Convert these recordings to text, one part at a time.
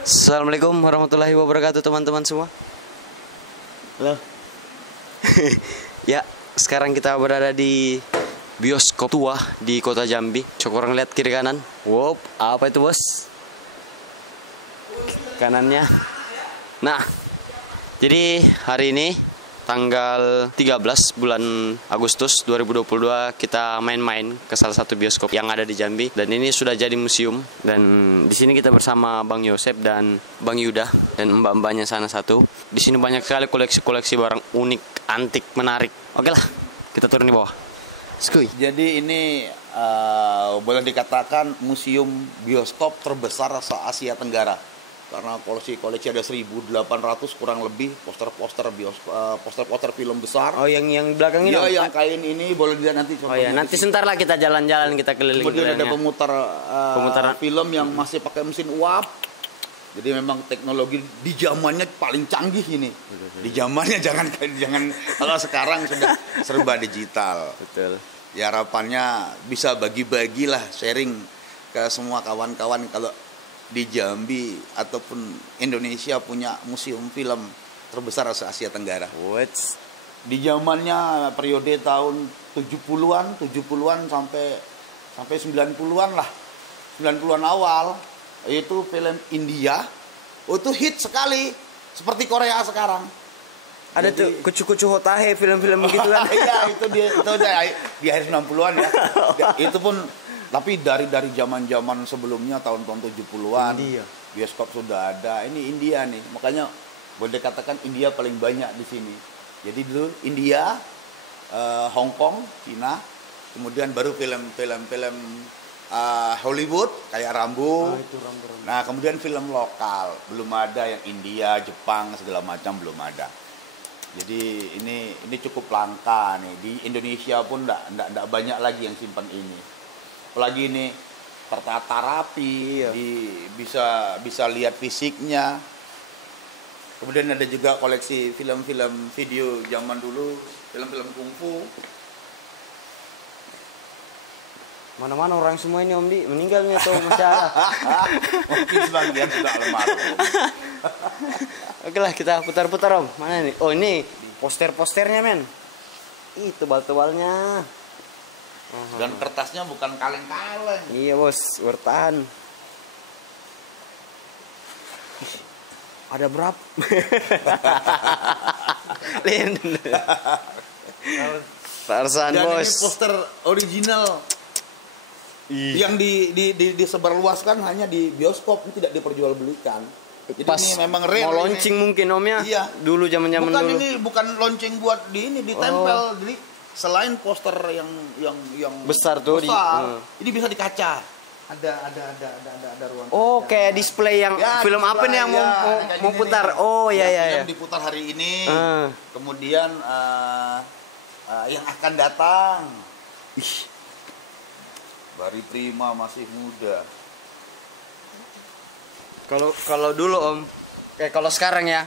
Assalamualaikum warahmatullahi wabarakatuh teman-teman semua. Halo. Ya, sekarang kita berada di bioskop tua di kota Jambi. Coba orang lihat kiri kanan. Wow, apa itu bos? Kanannya. Nah, jadi hari ini tanggal 13 bulan Agustus 2022 kita main-main ke salah satu bioskop yang ada di Jambi, dan ini sudah jadi museum. Dan di sini kita bersama Bang Yosep dan Bang Yuda dan mbak-mbaknya sana satu. Di sini banyak sekali koleksi-koleksi barang unik, antik, menarik. Oke lah, kita turun di bawah. Skuy. Jadi ini boleh dikatakan museum bioskop terbesar se-Asia Tenggara. Karena koleksi ada 1.800 kurang lebih poster-poster poster-poster film besar. Oh, yang belakang ini? Iya, yang kain ini boleh dilihat nanti. Oh ya, nanti sebentar lah kita jalan-jalan, kita keliling. Kemudian ada pemutaran film yang masih pakai mesin uap. Jadi memang teknologi di zamannya paling canggih ini. Di zamannya jangan kalau sekarang sudah serba digital. Betul. Ya harapannya bisa bagi-bagilah, sharing ke semua kawan-kawan kalau di Jambi ataupun Indonesia punya museum film terbesar se-Asia Tenggara. What? Di zamannya periode tahun 70-an sampai 90-an lah. 90-an awal itu film India itu hit sekali seperti Korea sekarang. Ada tuh kucu-kucu hotahe, film-film gitu kan. Iya, itu di akhir 90-an ya. Itu pun tapi dari zaman-zaman sebelumnya tahun-tahun 70-an India. Bioskop sudah ada. Ini India nih. Makanya boleh dikatakan India paling banyak di sini. Jadi dulu India, Hong Kong, Cina, kemudian baru film-film Hollywood kayak Rambo. Itu Rambo. Nah, kemudian film lokal belum ada, yang India, Jepang segala macam belum ada. Jadi ini cukup langka nih. Di Indonesia pun enggak banyak lagi yang simpan ini. Apalagi ini tertata rapi, iya. bisa lihat fisiknya. Kemudian ada juga koleksi film-film video zaman dulu, film-film kungfu. Mana-mana orang semua ini Om Di meninggalnya atau masih ada? Mungkin sebagian sudah almarhum. Oke lah, kita putar-putar Om. Mana nih? Oh, ini poster-posternya men. Ih, tebal-tebalnya. Dan kertasnya bukan kaleng-kaleng. Iya bos, bertahan. Ada berapa? Lin. Tarzan Dan bos. ini poster original. Iya. Yang disebarluaskan hanya di bioskop, tidak diperjualbelikan. Jadi Pas ini memang rare. mau launching ini. Mungkin Om ya. Iya. Dulu zaman-zaman bukan dulu. Ini bukan launching buat ditempel. Jadi selain poster yang besar tuh ini bisa di kaca. Ada ruang Oh, kaca. kayak display yang Ya, film apa nih yang mau putar? Nih. Oh ya. Yang diputar hari ini. Kemudian yang akan datang. Ih. Bari Prima masih muda. Kalau dulu Om, kalau sekarang ya,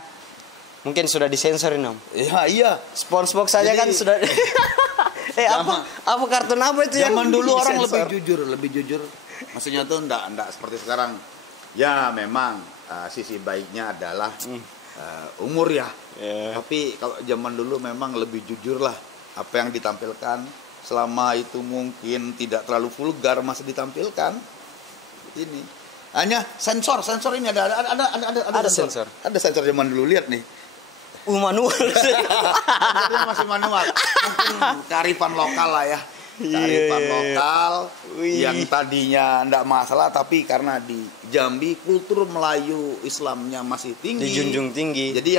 mungkin sudah disensorin Om. Iya. SpongeBob saja kan sudah. Apa kartun apa itu yang zaman dulu orang disensor? lebih jujur. Maksudnya tuh enggak seperti sekarang. Ya memang sisi baiknya adalah umur ya. Yeah. Tapi kalau zaman dulu memang lebih jujur lah. Apa yang ditampilkan selama itu mungkin tidak terlalu vulgar masih ditampilkan. Ini hanya sensor ini ada sensor. Ada sensor zaman dulu, lihat nih. Manual. Masih manual. Mungkin kearifan lokal lah ya. Kearifan lokal yang tadinya enggak masalah, tapi karena di Jambi kultur Melayu Islamnya masih tinggi, dijunjung tinggi. Jadi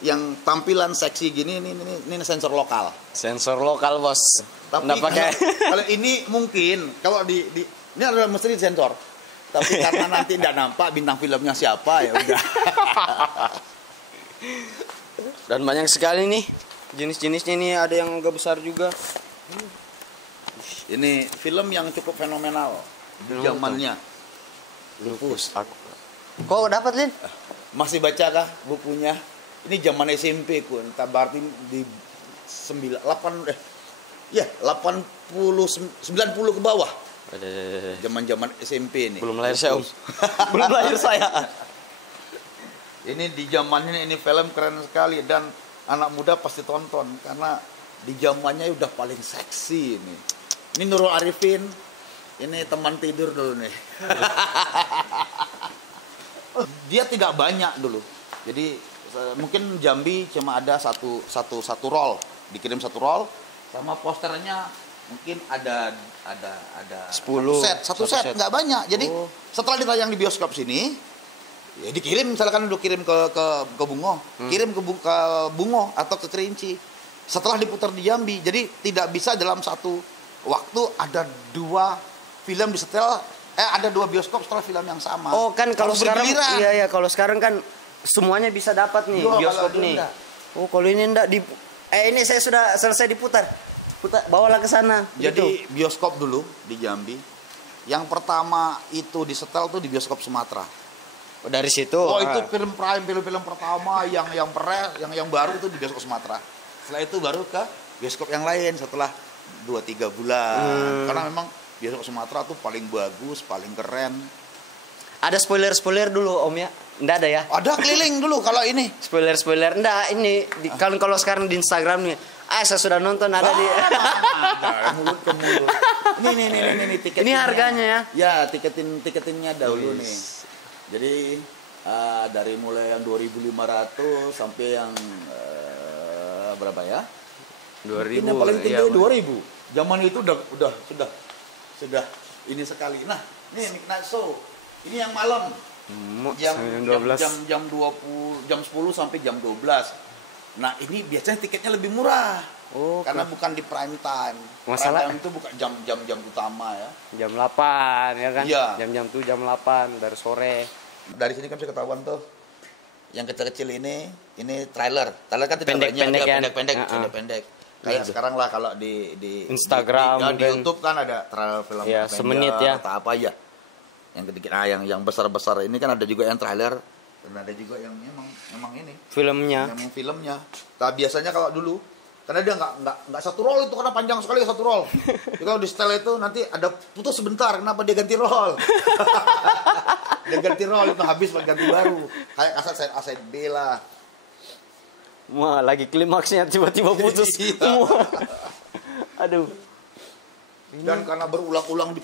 yang tampilan seksi gini ini sensor lokal. Sensor lokal bos. Tapi pakai. Kalau ini mungkin kalau di ini adalah mesti sensor. Tapi karena nanti tidak nampak bintang filmnya siapa, ya udah. Dan banyak sekali nih jenis-jenisnya, ini ada yang agak besar juga. Ini film yang cukup fenomenal di zamannya. Lupus aku. Kok dapat Lin? Masih baca kah bukunya? Ini zaman SMP ku, entah berarti di 90 ke bawah. Zaman-zaman SMP ini. Belum lahir saya Om. Belum lahir saya. Ini di zamannya ini film keren sekali dan anak muda pasti tonton karena di zamannya udah paling seksi ini. Ini Nurul Arifin, ini teman tidur dulu nih. Dia tidak banyak dulu. Jadi mungkin Jambi cuma ada satu roll, dikirim satu roll sama posternya mungkin ada 10 satu set nggak banyak. Jadi setelah ditayang di bioskop sini, ya dikirim misalkan udah kirim ke Bungo, kirim ke Bungo atau ke Kerinci. Setelah diputar di Jambi, jadi tidak bisa dalam satu waktu ada 2 film disetel, ada 2 bioskop setelah film yang sama. Oh kan kalau Harus sekarang bergiliran. iya kalau sekarang kan semuanya bisa dapat nih bioskop nih. Enggak. Oh kalau ini enggak ini saya sudah selesai diputar. Bawalah ke sana. Jadi gitu. bioskop dulu di Jambi. Yang pertama itu disetel tuh di bioskop Sumatera. Dari situ. Oh itu film prime, film pertama yang baru itu di bioskop Sumatera. Setelah itu baru ke bioskop yang lain setelah 2-3 bulan. Karena memang bioskop Sumatera tuh paling bagus, paling keren. Ada spoiler dulu Om ya? Nggak ada ya? Ada keliling dulu kalau ini. Spoiler nggak ini kalau sekarang di Instagram nih. Saya sudah nonton ada di. Mulut ke mulut. Ini tiketnya. Ini harganya ya? Ya tiketinnya dahulu nih. Jadi dari mulai yang 2.500 sampai yang berapa ya? 2000. Ini yang paling tinggi ya, 2.000. Zaman itu sudah ini sekali. Nah, ini Midnight Show. Ini yang malam. Jam 20 jam 10 sampai jam 12. Nah, ini biasanya tiketnya lebih murah. Oh, karena bukan di prime time. Masalah prime time itu bukan jam utama ya. Jam 8 ya kan? Iya. Jam tuh jam 8 dari sore. Dari sini kan bisa ketahuan tuh. Yang kecil-kecil ini trailer. Trailer kan tidak Pendek-pendek kan? pendek-pendek. Kayak sekarang lah kalau di Instagram di YouTube kan ada trailer film ya, semenit ya. atau apa ya. Yang sedikit yang besar-besar ini kan ada juga yang trailer dan ada juga yang memang ini filmnya. Yang filmnya. Nah, biasanya kalau dulu karena dia nggak satu roll itu karena panjang sekali satu roll. Jadi kalau di setel itu nanti ada putus sebentar, kenapa dia ganti roll? Dia ganti roll itu habis ganti baru. Kayak kaset A side B lah. Wah, lagi klimaksnya tiba-tiba putus semua. Aduh. Dan karena berulang-ulang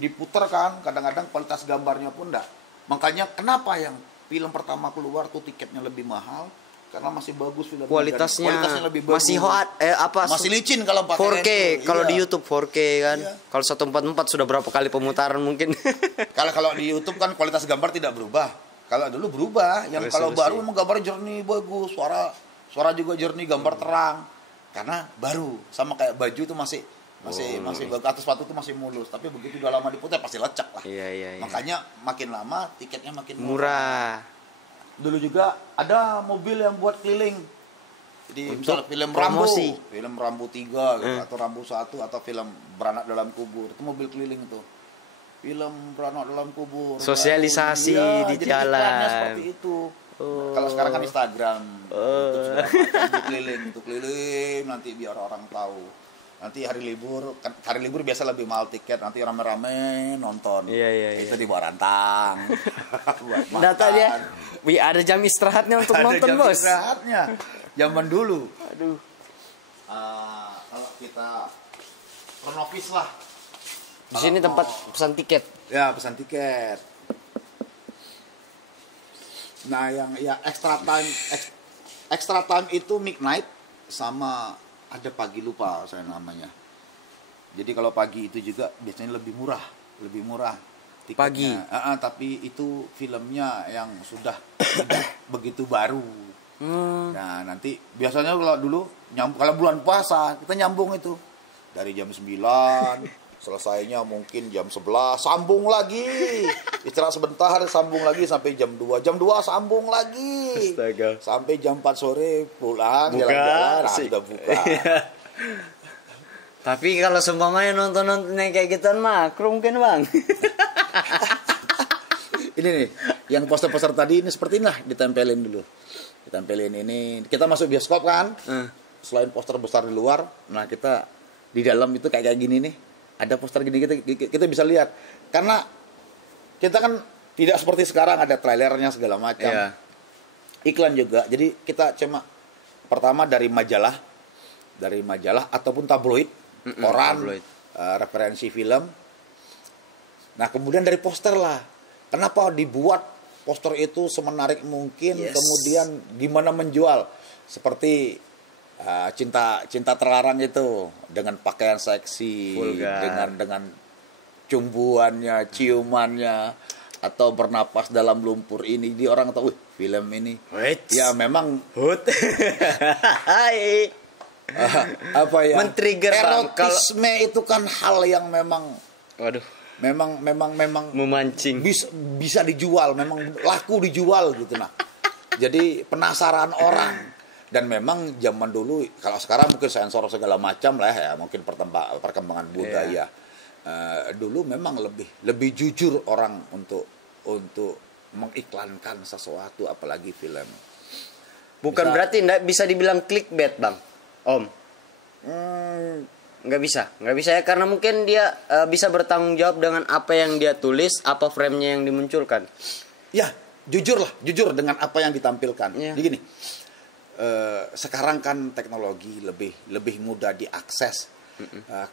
diputar kan, kadang-kadang kualitas gambarnya pun enggak. Makanya kenapa yang film pertama keluar tuh tiketnya lebih mahal? Karena masih bagus filmnya. Kualitasnya lebih bagus. Masih hot masih licin kalau pakai 4K kalau iya. di YouTube 4K kan. Iya. Kalau 144 sudah berapa kali pemutaran mungkin. Kalau di YouTube kan kualitas gambar tidak berubah. Kalau dulu berubah, yang kalau baru memang gambarnya jernih bagus, suara juga jernih, gambar terang. Karena baru, sama kayak baju itu masih atas sepatu itu masih mulus, tapi begitu udah lama diputar pasti lecek lah. Iya. Makanya makin lama tiketnya makin murah. Dulu juga ada mobil yang buat keliling. Jadi misalnya film Rambo 3 gitu, atau Rambo 1 atau film Beranak Dalam Kubur, itu mobil keliling itu. Film Beranak Dalam Kubur. Sosialisasi di jadi jalan. iklannya seperti itu. Kalau sekarang kan Instagram, itu sudah keliling nanti biar orang tahu. Nanti hari libur biasa lebih mahal tiket, nanti rame-rame nonton. Iya. Itu dibawa rantang. Datanya, ada jam istirahatnya untuk nonton, Bos. Ada jam istirahatnya. Zaman dulu. Aduh. Kalau kita kronologis lah. Di sini tempat pesan tiket. Ya, pesan tiket. Nah, yang extra time itu midnight sama ada pagi, lupa saya namanya. Jadi kalau pagi itu juga biasanya lebih murah tiketnya. Pagi. Tapi itu filmnya yang sudah begitu baru. Nah, nanti biasanya kalau dulu kalau bulan puasa kita nyambung itu dari jam 9 selesainya mungkin jam 11, sambung lagi. Istirahat sebentar, sambung lagi sampai jam 2. Jam 2 sambung lagi. Astaga. Sampai jam 4 sore pulang, buka, jalan-jalan, sudah buka. Tapi kalau seumpamanya nonton yang kayak gituan makrum kan, Bang. Ini nih, yang poster-poster tadi ini seperti inilah ditempelin dulu. Ditempelin ini, kita masuk bioskop kan. Selain poster besar di luar, nah kita di dalam itu kayak gini nih. Ada poster gini kita bisa lihat. Karena kita kan tidak seperti sekarang ada trailernya segala macam. Yeah. Iklan juga. Jadi kita cuma pertama dari majalah ataupun tabloid, koran, tabloid. Referensi film. Nah, kemudian dari poster lah. Kenapa dibuat poster itu semenarik mungkin, kemudian gimana menjual? Seperti cinta terlarang itu dengan pakaian seksi, vulgar, dengan cumbuannya, ciumannya, atau bernapas dalam lumpur ini, di orang tahu film ini. Ya memang apa ya? Men-trigger, erotisme itu kan hal yang memang memang memancing. Bisa dijual, memang laku dijual gitu. Nah. Jadi penasaran orang. Dan memang zaman dulu, kalau sekarang mungkin sensor segala macam lah ya, mungkin perkembangan budaya. Dulu memang lebih jujur orang untuk mengiklankan sesuatu, apalagi film. Bukan berarti nggak bisa dibilang clickbait, Bang, Om. Nggak bisa ya, karena mungkin dia bisa bertanggung jawab dengan apa yang dia tulis, apa frame-nya yang dimunculkan. Ya, jujur dengan apa yang ditampilkan. Jadi gini, sekarang kan teknologi lebih mudah diakses.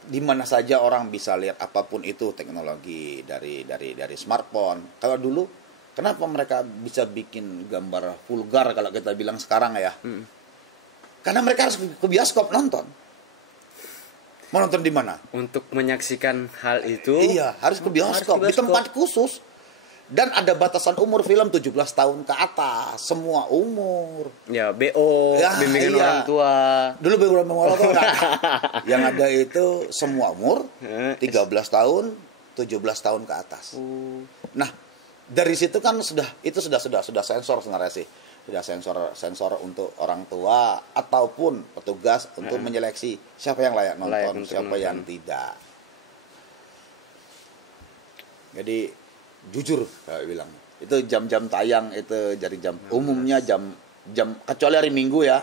Di mana saja orang bisa lihat apapun itu teknologi dari smartphone. Kalau dulu kenapa mereka bisa bikin gambar vulgar kalau kita bilang sekarang ya? Karena mereka harus ke bioskop nonton. Mau nonton di mana? Untuk menyaksikan hal itu, iya, harus ke bioskop, di tempat khusus. Dan ada batasan umur film 17 tahun ke atas, semua umur. Ya, BO, bimbingan orang tua. Dulu bimbingan orang tua enggak ada. Yang ada itu semua umur, 13 tahun, 17 tahun ke atas. Nah, dari situ kan sudah sensor sebenarnya sih. Sudah sensor untuk orang tua ataupun petugas untuk menyeleksi siapa yang layak nonton, siapa yang tidak. Jadi jujur saya bilang, itu jam-jam tayang itu dari jam umumnya jam kecuali hari Minggu ya,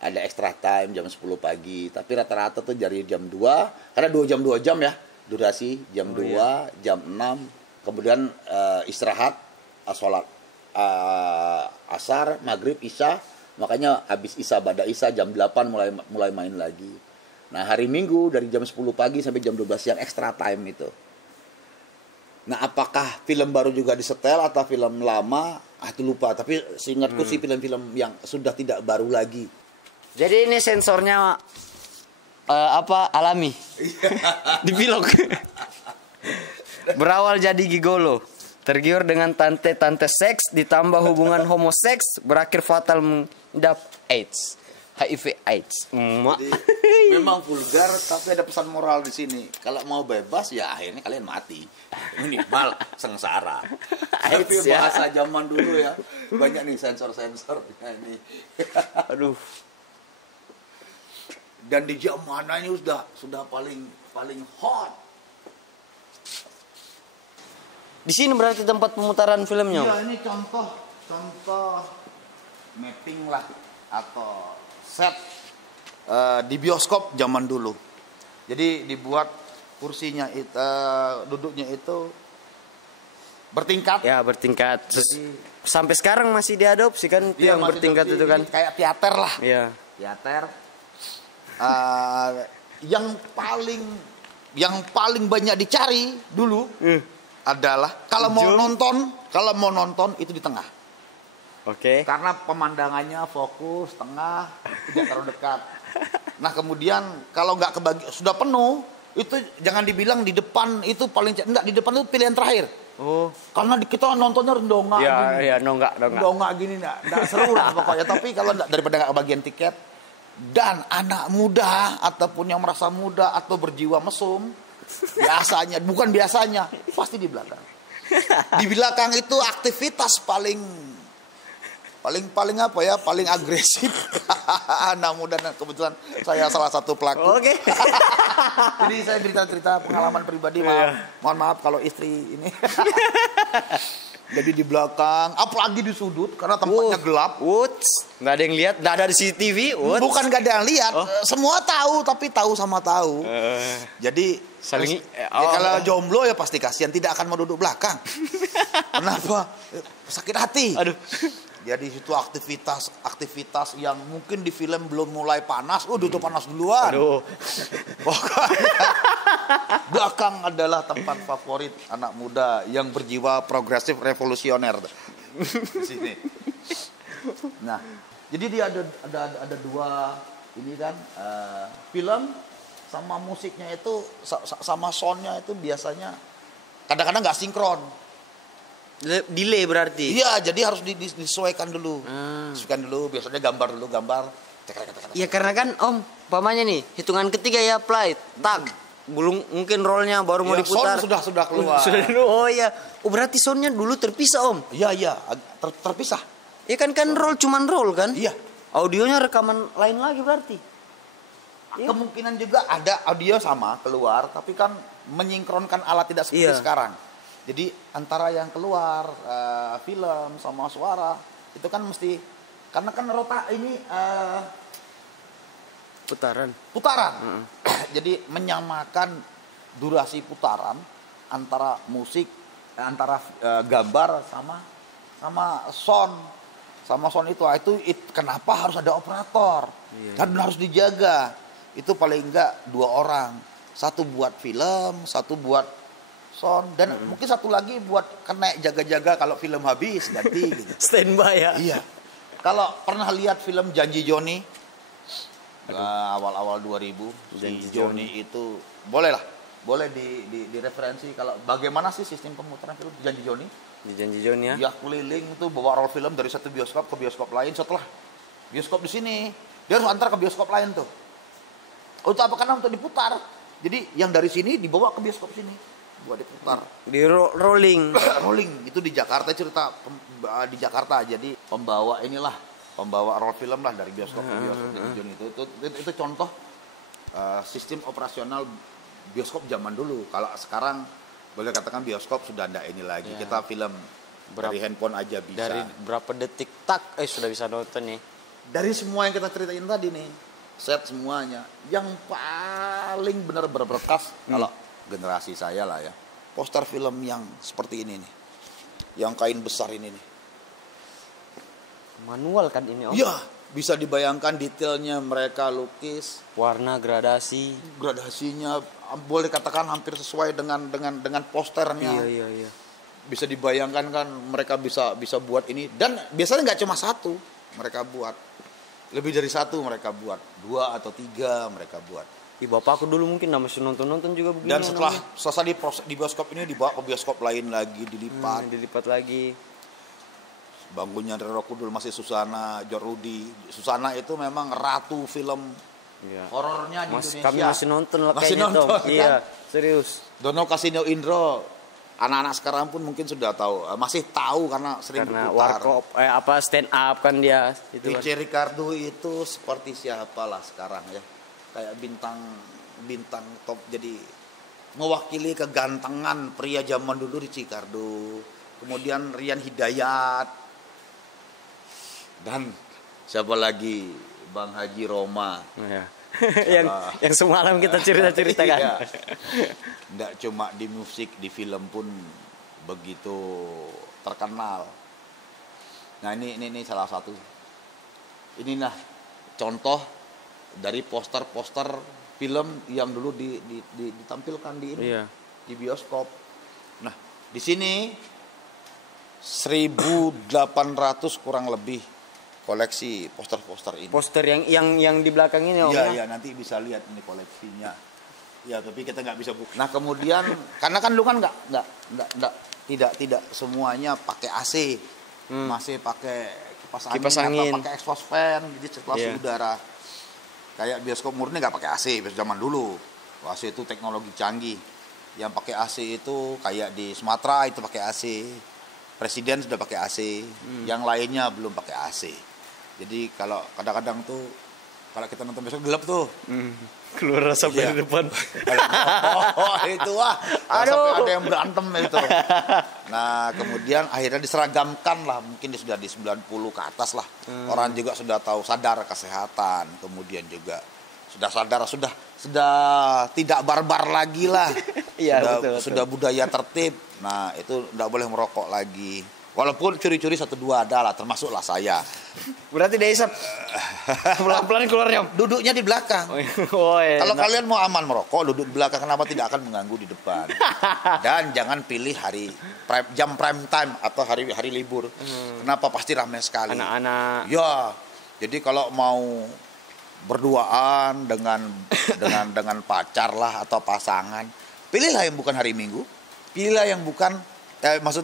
ada extra time jam 10 pagi, tapi rata-rata tuh dari jam 2, karena 2 jam ya durasi, jam 2, jam 6, kemudian istirahat, sholat asar, maghrib, isya, makanya habis isya, bada isya jam 8 mulai main lagi. Nah, hari Minggu dari jam 10 pagi sampai jam 12 siang extra time itu. Nah, apakah film baru juga disetel atau film lama? Itu lupa, tapi seingatku sih film-film yang sudah tidak baru lagi. Jadi ini sensornya alami. Dipilok. Berawal jadi gigolo, tergiur dengan tante-tante seks, ditambah hubungan homoseks, berakhir fatal mengidap AIDS. HIV AIDS. Jadi, memang vulgar, tapi ada pesan moral di sini. Kalau mau bebas ya akhirnya kalian mati. Minimal sengsara. Tapi bahasa zaman dulu ya, banyak nih sensor-sensor ini. Aduh. Dan di zaman ini sudah paling hot. Di sini berarti tempat pemutaran filmnya. Iya, ini contoh mapping lah atau set di bioskop zaman dulu. Jadi dibuat kursinya itu, duduknya itu bertingkat. Ya, bertingkat. Jadi, sampai sekarang masih diadopsi kan, iya, yang bertingkat itu kan. Kayak teater lah. Iya. Teater. Yang paling banyak dicari dulu adalah kalau mau nonton itu di tengah. Oke. Karena pemandangannya fokus tengah, tidak terlalu dekat. Nah, kemudian kalau nggak kebagi sudah penuh, itu jangan dibilang di depan itu paling enggak, di depan itu pilihan terakhir. Oh. Karena kita nontonnya dongak gini. Iya, nonggak. Dongak gini enggak seru lah pokoknya. Tapi kalau daripada nggak kebagian tiket, dan anak muda ataupun yang merasa muda atau berjiwa mesum, bukan biasanya, pasti di belakang. Di belakang itu aktivitas paling agresif. Anak muda, kebetulan saya salah satu pelaku. Oke. Jadi saya cerita pengalaman pribadi, mohon maaf kalau istri ini. Jadi di belakang, apalagi di sudut karena tempatnya gelap. Nggak ada yang lihat, nggak ada di CCTV. Bukan nggak ada yang lihat, semua tahu, tapi tahu sama tahu. Jadi saling. Kalau jomblo ya pasti kasihan, tidak akan mau duduk belakang. Kenapa? Sakit hati. Aduh. Jadi situ aktivitas yang mungkin di film belum mulai panas, udah panas duluan. Aduh. Pokoknya belakang adalah tempat favorit anak muda yang berjiwa progresif revolusioner di sini. Nah, jadi dia ada dua ini kan film sama musiknya itu sama soundnya itu biasanya kadang-kadang nggak sinkron. Delay berarti. Iya, jadi harus disesuaikan dulu. Sesuaikan dulu, biasanya gambar. Iya karena kan Om, pamannya nih, hitungan ketiga ya play, tak. Belum mungkin rollnya baru mau diputar. Sound sudah keluar. Oh iya. Oh berarti soundnya dulu terpisah Om. Iya, terpisah. Iya kan roll cuman roll kan? Iya. Audionya rekaman lain lagi berarti. Kemungkinan juga ada audio sama keluar, tapi kan menyinkronkan alat tidak seperti sekarang. Jadi antara yang keluar film sama suara itu kan mesti karena kan ini putaran. Jadi menyamakan durasi putaran antara musik, antara gambar sama sound. Sama sound itu kenapa harus ada operator? Dan harus dijaga. Itu paling enggak 2 orang. Satu buat film, satu buat sound, dan mungkin satu lagi buat kena jaga-jaga kalau film habis ganti gitu. Standby ya. Iya. Kalau pernah lihat film Janji Joni awal-awal 2000, Joni itu boleh di referensi kalau bagaimana sih sistem pemutaran film Janji Joni? Di Janji Joni ya. Dia keliling itu bawa roll film dari satu bioskop ke bioskop lain, setelah bioskop di sini dia harus antar ke bioskop lain tuh. Untuk apa? Karena untuk diputar. Jadi yang dari sini dibawa ke bioskop sini buat diputar. Di rolling. Rolling itu di Jakarta, cerita di Jakarta. Jadi pembawa roll film lah dari bioskop ke bioskop. Itu contoh sistem operasional bioskop zaman dulu. Kalau sekarang boleh katakan bioskop sudah enggak ini lagi. Kita film dari handphone aja bisa. Dari berapa detik sudah bisa nonton nih. Dari semua yang kita ceritain tadi nih, set semuanya. Yang paling benar berbekas kalau generasi saya lah ya, poster film yang seperti ini nih, yang kain besar ini nih. Manual kan ini Om? Iya, bisa dibayangkan detailnya mereka lukis, warna gradasinya boleh katakan hampir sesuai dengan posternya. Iya. Bisa dibayangkan kan mereka bisa buat ini, dan biasanya nggak cuma satu mereka buat, lebih dari satu mereka buat, 2 atau 3 mereka buat. Bapakku dulu mungkin masih nonton juga begini. Dan setelah selesai di bioskop ini dibawa ke bioskop lain lagi, dilipat lagi. Bangunnya Rero Kudul masih Susana Jorudi. Susana itu memang ratu film horornya di Indonesia. Kami masih nonton lah kayaknya. Kan? Iya, serius. Dono Kasino Indro. Anak-anak sekarang pun mungkin sudah tahu, masih tahu karena sering diputar. Warkop stand up kan dia itu. Richie Ricardo itu seperti siapa lah sekarang ya. Kayak bintang top, jadi mewakili kegantengan pria zaman dulu Richie Ricardo. Kemudian Rian Hidayat. Dan siapa lagi? Bang Haji Roma. Ya. yang semalam kita cerita-ceritakan. Iya. Nggak cuma di musik, di film pun begitu terkenal. Nah ini salah satu. Inilah contoh dari poster-poster film yang dulu ditampilkan di ini, di bioskop. Nah di sini 1.800 kurang lebih koleksi poster-poster ini. Poster yang di belakang ini Om. Iya, nanti bisa lihat ini koleksinya. Ya, tapi kita nggak bisa buka. Nah, kemudian karena kan lu kan tidak semuanya pakai AC. Masih pakai kipas angin atau pakai exhaust fan, jadi sirkulasi udara. Kayak bioskop murni nggak pakai AC zaman dulu. AC itu teknologi canggih. Yang pakai AC itu kayak di Sumatera itu pakai AC. Presiden sudah pakai AC, yang lainnya belum pakai AC. Jadi kalau kadang-kadang tuh kalau kita nonton besok gelap tuh, keluar sampai di depan. Itu sampai ada yang berantem itu. Nah kemudian akhirnya diseragamkan lah, mungkin sudah di 90 ke atas lah. Orang juga sudah tahu, sadar kesehatan, kemudian juga sudah sadar, sudah tidak barbar lagi lah. Sudah budaya tertib. Nah itu tidak boleh merokok lagi. Walaupun curi-curi 1-2 ada lah, termasuklah saya. Berarti dihisap pelan-pelan keluarnya. Duduknya di belakang. Oh, iya. Kalau kalian mau aman merokok, duduk di belakang, kenapa tidak akan mengganggu di depan? Dan jangan pilih jam prime time atau hari libur. Kenapa? Pasti ramai sekali. Anak-anak. Ya, jadi kalau mau berduaan dengan pacar lah atau pasangan, pilihlah yang bukan hari Minggu, pilihlah yang bukan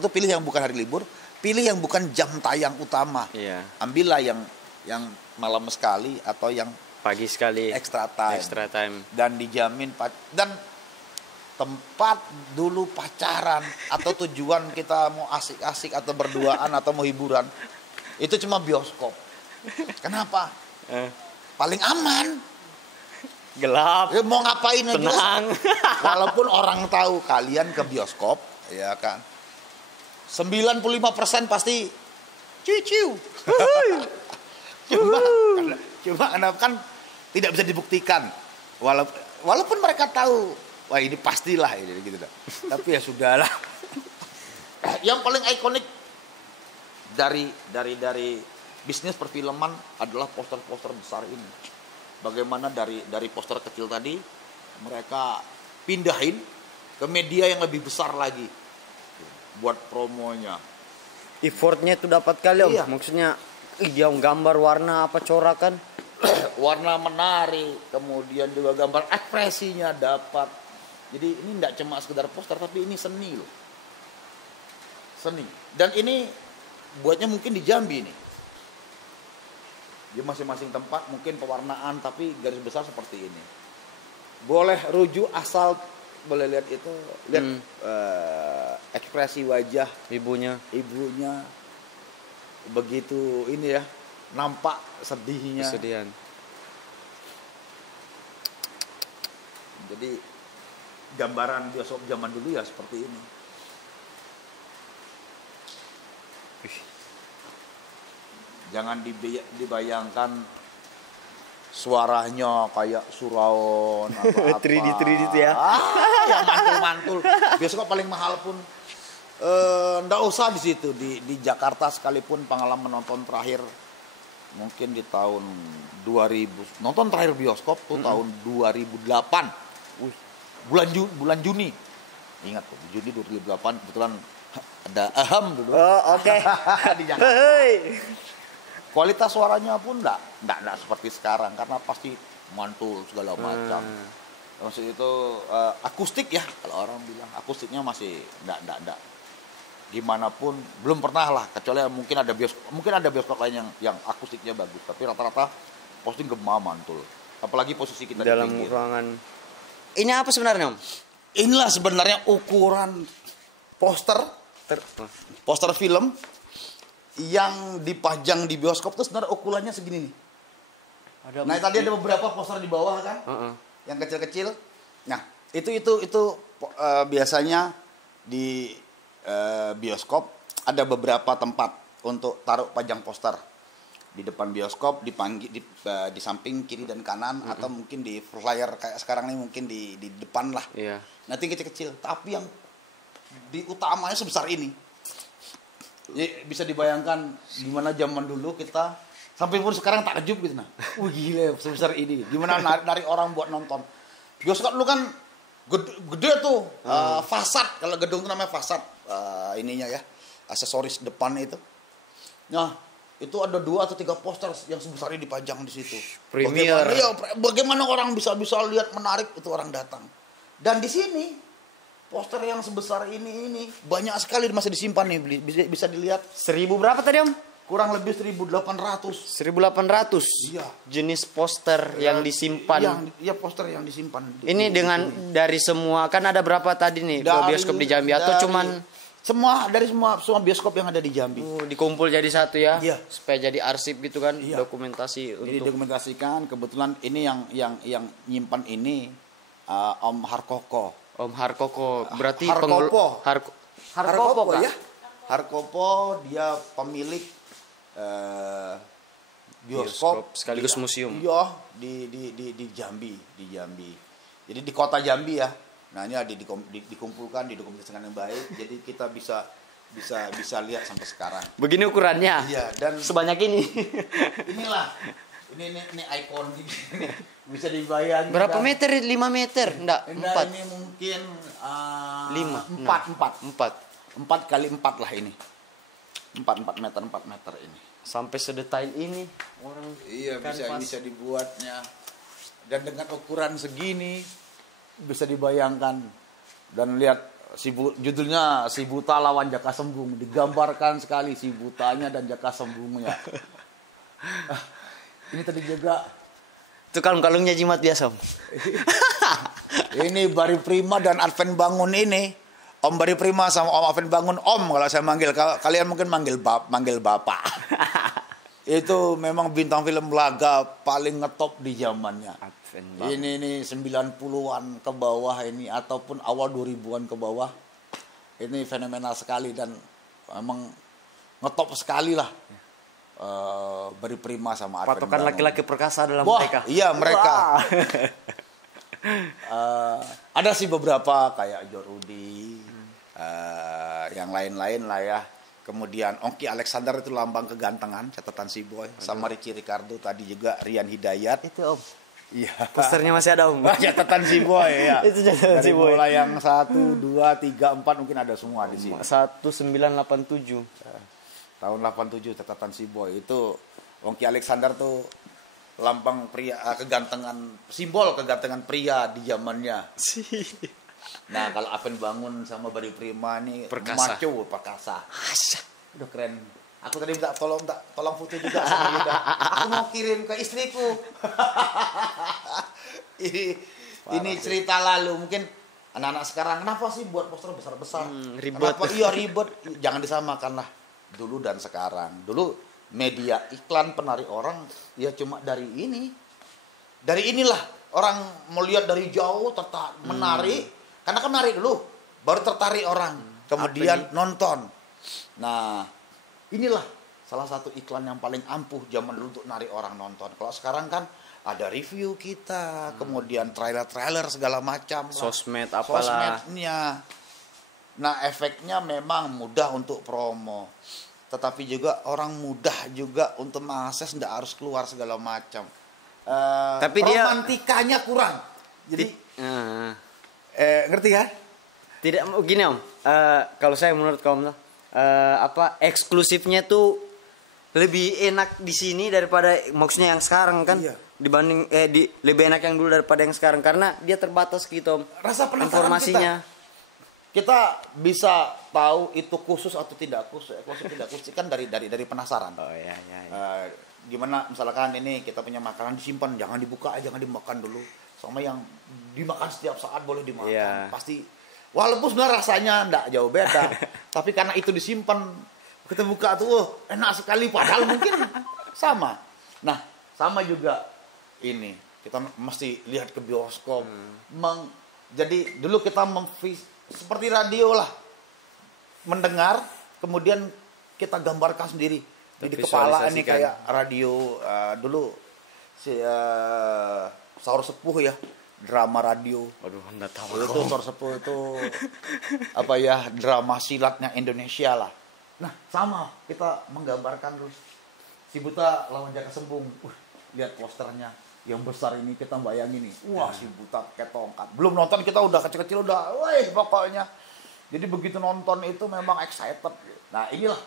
pilih yang bukan hari libur, pilih yang bukan jam tayang utama. Iya. Ambillah yang malam sekali atau yang Pagi sekali. Extra time. Dan dijamin dan tempat dulu pacaran atau tujuan kita mau asik-asik atau berduaan atau mau hiburan itu cuma bioskop. Kenapa? Paling aman. Gelap. Ya, mau ngapain aja. Tenang. Walaupun orang tahu kalian ke bioskop, ya kan. 95% pasti ciu-ciu. Cuma kan tidak bisa dibuktikan. Walaupun mereka tahu, wah ini pastilah ini gitu. Tapi ya sudahlah. Yang paling ikonik dari bisnis perfilman adalah poster-poster besar ini. Bagaimana dari poster kecil tadi mereka pindahin ke media yang lebih besar lagi buat promonya. Effortnya itu dapat kali Om. Iya. Maksudnya dia gambar warna apa corakan, warna menarik, kemudian juga gambar ekspresinya dapat. Jadi ini tidak cuma sekedar poster, tapi ini seni loh. Seni. Dan ini buatnya mungkin di Jambi nih. Di masing-masing tempat mungkin pewarnaan, tapi garis besar seperti ini. Boleh rujuk asal boleh lihat itu, lihat ekspresi wajah ibunya begitu ini ya, nampak sedihnya. Kesedihan. Jadi gambaran bioskop zaman dulu ya seperti ini. Jangan dibayangkan suaranya kayak surau atau apa. 3D itu ya. Yang mantul-mantul. Bioskop paling mahal pun ndak usah di situ, di Jakarta sekalipun pengalaman nonton terakhir mungkin di tahun 2000. Nonton terakhir bioskop tuh tahun 2008. Bulan Juni. Ingat tuh, Juni 2008 kebetulan ada Aham dulu. Oh, oke. Di Jakarta. Kualitas suaranya pun enggak seperti sekarang karena pasti mantul segala macam. Maksud itu akustik ya, kalau orang bilang akustiknya masih enggak gimana pun belum pernah lah, kecuali mungkin ada bioskop lain yang akustiknya bagus, tapi rata-rata posting gema mantul. Apalagi posisi kita dalam di pinggir. ruangan. Ini apa sebenarnya Om? Inilah sebenarnya ukuran poster film yang dipajang di bioskop itu sebenarnya ukurannya segini nih. Nah tadi ada beberapa poster di bawah kan, yang kecil-kecil. Nah itu biasanya di bioskop ada beberapa tempat untuk taruh pajang poster di depan bioskop, di samping kiri dan kanan, atau mungkin di flyer kayak sekarang ini mungkin di depan lah. Iya. Nanti kecil-kecil, tapi yang di utamanya sebesar ini. Jadi bisa dibayangkan gimana zaman dulu kita sampai pun sekarang takjub gitu nah. Gila sebesar ini. Gimana dari orang buat nonton. Bioskop dulu kan gede tuh, fasad. Kalau gedung itu namanya fasad, ininya ya, aksesoris depan itu. Nah, itu ada 2 atau 3 poster yang sebesar ini dipajang di situ. Premier. Bagaimana orang bisa lihat menarik itu orang datang. Dan di sini poster yang sebesar ini banyak sekali masih disimpan nih, bisa dilihat. 1000 berapa tadi Om? Kurang lebih 1.800. 1.800. Iya. Jenis poster yang disimpan. Iya poster yang disimpan. Ini dari semua, kan ada berapa tadi nih bioskop di Jambi atau cuman semua bioskop yang ada di Jambi. Dikumpul jadi satu ya? Iya. Supaya jadi arsip gitu kan, Iya. dokumentasi Jadi untuk. dokumentasikan. Kebetulan ini yang nyimpan ini Om Harkoko. Om Harkoko berarti Harkopo. Harkopo Kak? Ya. Harkopo dia pemilik bioskop sekaligus museum. Iya, di Jambi, Jadi di kota Jambi ya. Nah, ini dikumpulkan, didokumentasikan yang baik. Jadi kita bisa bisa lihat sampai sekarang. Begini ukurannya. Iya, dan sebanyak ini. Inilah ini ikon ini. Bisa dibayangkan. Berapa meter? 5 meter? Enggak, 4. Ini mungkin 4 kali 4 lah ini. 4 meter ini. Sampai sedetail ini orang. Iya, kan bisa dibuatnya. Dan dengan ukuran segini bisa dibayangkan, dan lihat judulnya Si Buta lawan Jaka Sembung, digambarkan sekali si butanya dan Jaka Sembungnya. Ini tadi juga itu kalung-kalungnya jimat biasa. Ini Bari Prima dan Advent Bangun ini. Om Bari Prima sama Om Advent Bangun, Om kalau saya manggil, kalian mungkin manggil Bapak. Itu memang bintang film laga paling ngetop di zamannya. Ini 90-an ke bawah ini, ataupun awal 2000-an ke bawah. Ini fenomenal sekali dan memang ngetop sekali lah. Bari Prima sama Advent Patokan Bangun. laki-laki perkasa dalam Wah, mereka. Iya, mereka. Ada sih beberapa kayak Jorudi, yang lain-lain lah ya. Kemudian Ongki Alexander itu lambang kegantengan, catatan si Boy. Sama Ricky Ricardo tadi juga, Rian Hidayat. Itu Om. Iya. Posternya masih ada Om. Catatan si Boy ya. Itu catatan si Boy. Mulai yang 1, 2, 3, 4 mungkin ada semua di sini. 1987. Tahun 87 catatan si Boy itu Ongki Alexander tuh lambang pria kegantengan, simbol kegantengan pria di zamannya. Nah, kalau Advent Bangun sama Bari Prima nih maco perkasa. Udah keren. Aku tadi minta tolong foto juga sama Yuda. Aku mau kirim ke istriku. ini cerita lalu, mungkin anak-anak sekarang kenapa sih buat poster besar-besar? Ribet. Iya ribet. Jangan disamakan lah dulu dan sekarang. Dulu media iklan penarik orang ya cuma dari ini. Dari inilah orang mau lihat dari jauh menarik. Karena kan menarik dulu, baru tertarik orang. Kemudian nonton. Nah, inilah salah satu iklan yang paling ampuh zaman dulu untuk narik orang nonton. Kalau sekarang kan ada review kita, kemudian trailer segala macam. Sosmed apalah. Sosmednya. Nah, efeknya memang mudah untuk promo. Tetapi juga orang mudah juga untuk mengakses, tidak harus keluar segala macam. Tapi romantikanya kurang. Jadi ngerti kan? Tidak gini Om. Kalau saya menurut Om eksklusifnya tuh lebih enak di sini daripada maksudnya yang sekarang kan. Iya. Dibanding lebih enak yang dulu daripada yang sekarang karena dia terbatas gitu Om. Rasa penasaran informasinya. Kita bisa tahu itu khusus atau tidak khusus. Khusus tidak khusus kan dari penasaran. Oh iya. Gimana misalkan ini kita punya makanan disimpan, jangan dibuka, jangan dimakan dulu. Sama yang dimakan setiap saat boleh dimakan. Yeah. Pasti walaupun sebenarnya rasanya enggak jauh beda, tapi karena itu disimpan, kita buka tuh enak sekali padahal mungkin sama. Nah, sama juga ini. Kita mesti lihat ke bioskop. Jadi dulu kita seperti radio lah, mendengar, kemudian kita gambarkan sendiri. Di kepala ini kayak radio dulu si Saur Sepuh ya, drama radio. Aduh, enggak tahu. Itu Saur Sepuh itu apa ya, drama silatnya Indonesia lah. Nah, sama kita menggambarkan terus Si Buta lawan Jaka Sembung. Lihat posternya yang besar ini, kita bayangin nih. Wah, Si Buta kayak tongkat. Belum nonton kita udah kecil-kecil udah, wah pokoknya. Jadi begitu nonton itu memang excited. Nah, inilah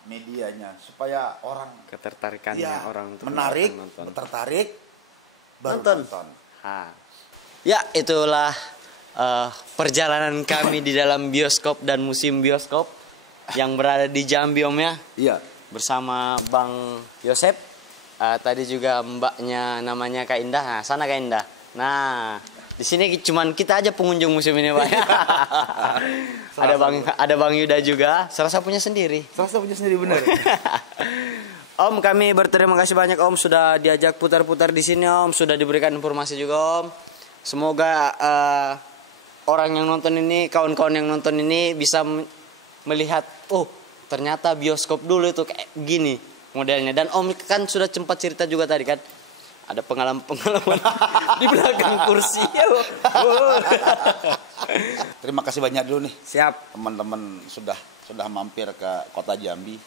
medianya supaya orang ketertarikannya orang untuk menarik, tertarik baru nonton. Ya, itulah perjalanan kami di dalam bioskop dan museum bioskop yang berada di Jambi Om ya. Iya. Bersama Bang Yosep. Tadi juga mbaknya namanya Kak Indah. Nah, sana Kak Indah. Nah, di sini cuman kita aja pengunjung museum ini, Pak. Ada Bang Yuda juga. Serasa punya sendiri. Bener. Om, kami berterima kasih banyak Om sudah diajak putar-putar di sini Om, sudah diberikan informasi juga Om. Semoga orang yang nonton ini, kawan-kawan yang nonton ini bisa melihat, oh ternyata bioskop dulu itu kayak gini modelnya. Dan Om kan sudah sempat cerita juga tadi kan, ada pengalaman di belakang kursi. Terima kasih banyak dulu nih. Siap. Teman-teman sudah mampir ke kota Jambi.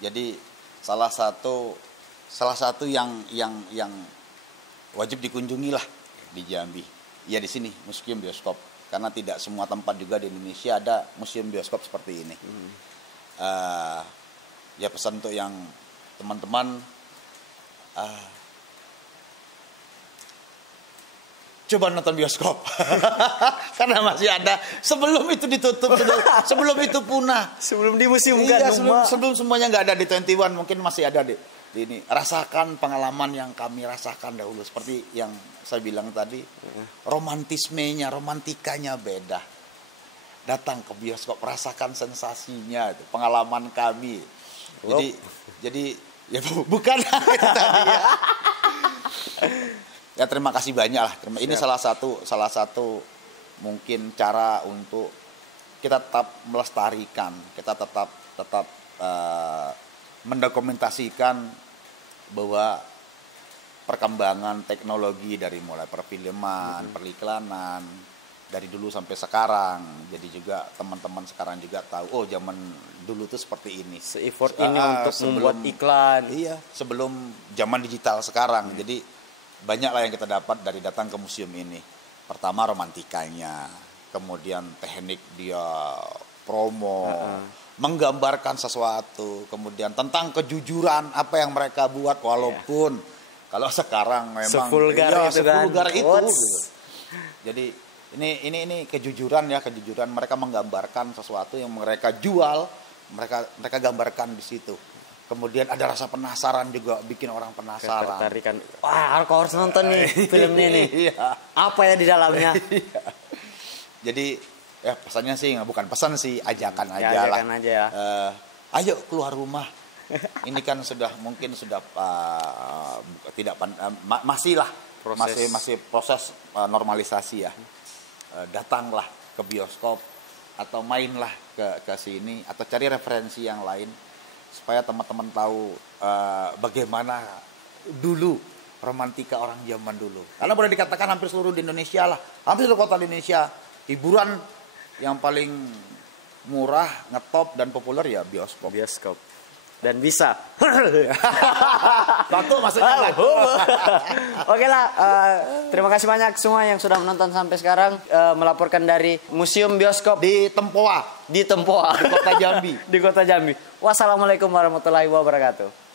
Jadi salah satu yang wajib dikunjungi lah di Jambi. Ya di sini museum bioskop. Karena tidak semua tempat juga di Indonesia ada museum bioskop seperti ini. Ya pesan untuk yang teman-teman coba nonton bioskop. Karena masih ada sebelum itu ditutup, sebelum itu punah, Sebelum dimuseumkan. iya, sebelum semuanya nggak ada di 21, mungkin masih ada di ini. Rasakan pengalaman yang kami rasakan dahulu, seperti yang saya bilang tadi, romantismenya, romantikanya beda. Datang ke bioskop, rasakan sensasinya, itu pengalaman kami. Jadi ya bukan tadi ya. Ya terima kasih banyak lah. Ini salah satu mungkin cara untuk kita tetap melestarikan, kita tetap mendokumentasikan bahwa perkembangan teknologi dari mulai perfilman, periklanan dari dulu sampai sekarang. Jadi juga teman-teman sekarang juga tahu, oh zaman dulu tuh seperti ini. Se-effort ini untuk membuat iklan. Iya, sebelum zaman digital sekarang. Jadi banyaklah yang kita dapat dari datang ke museum ini. Pertama romantikanya, kemudian teknik dia promo, menggambarkan sesuatu, kemudian tentang kejujuran apa yang mereka buat, walaupun kalau sekarang memang sevulgar itu kan. Sevulgar itu gitu. Jadi ini kejujuran ya, kejujuran mereka menggambarkan sesuatu yang mereka jual, mereka gambarkan di situ. Kemudian ada rasa penasaran juga, bikin orang penasaran. Ketertarikan. Wah, aku harus nonton nih film ini. Iya. Apa ya di dalamnya? Jadi ya pesannya sih bukan pesan sih, ajakan aja Ya, lah. ajakan aja ya. Ayo keluar rumah. Ini kan mungkin sudah masih lah masih proses normalisasi ya. Datanglah ke bioskop atau mainlah ke sini atau cari referensi yang lain supaya teman-teman tahu bagaimana dulu romantika orang zaman dulu. Karena boleh dikatakan hampir seluruh di Indonesia lah, hampir seluruh kota di Indonesia, hiburan yang paling murah, ngetop dan populer ya bioskop. Dan bisa. Batu maksudnya. Oke lah, terima kasih banyak semua yang sudah menonton sampai sekarang. Melaporkan dari Museum Bioskop Di Tempoa, di Tempoa, di kota Jambi. di Kota Jambi. Wassalamualaikum warahmatullahi wabarakatuh.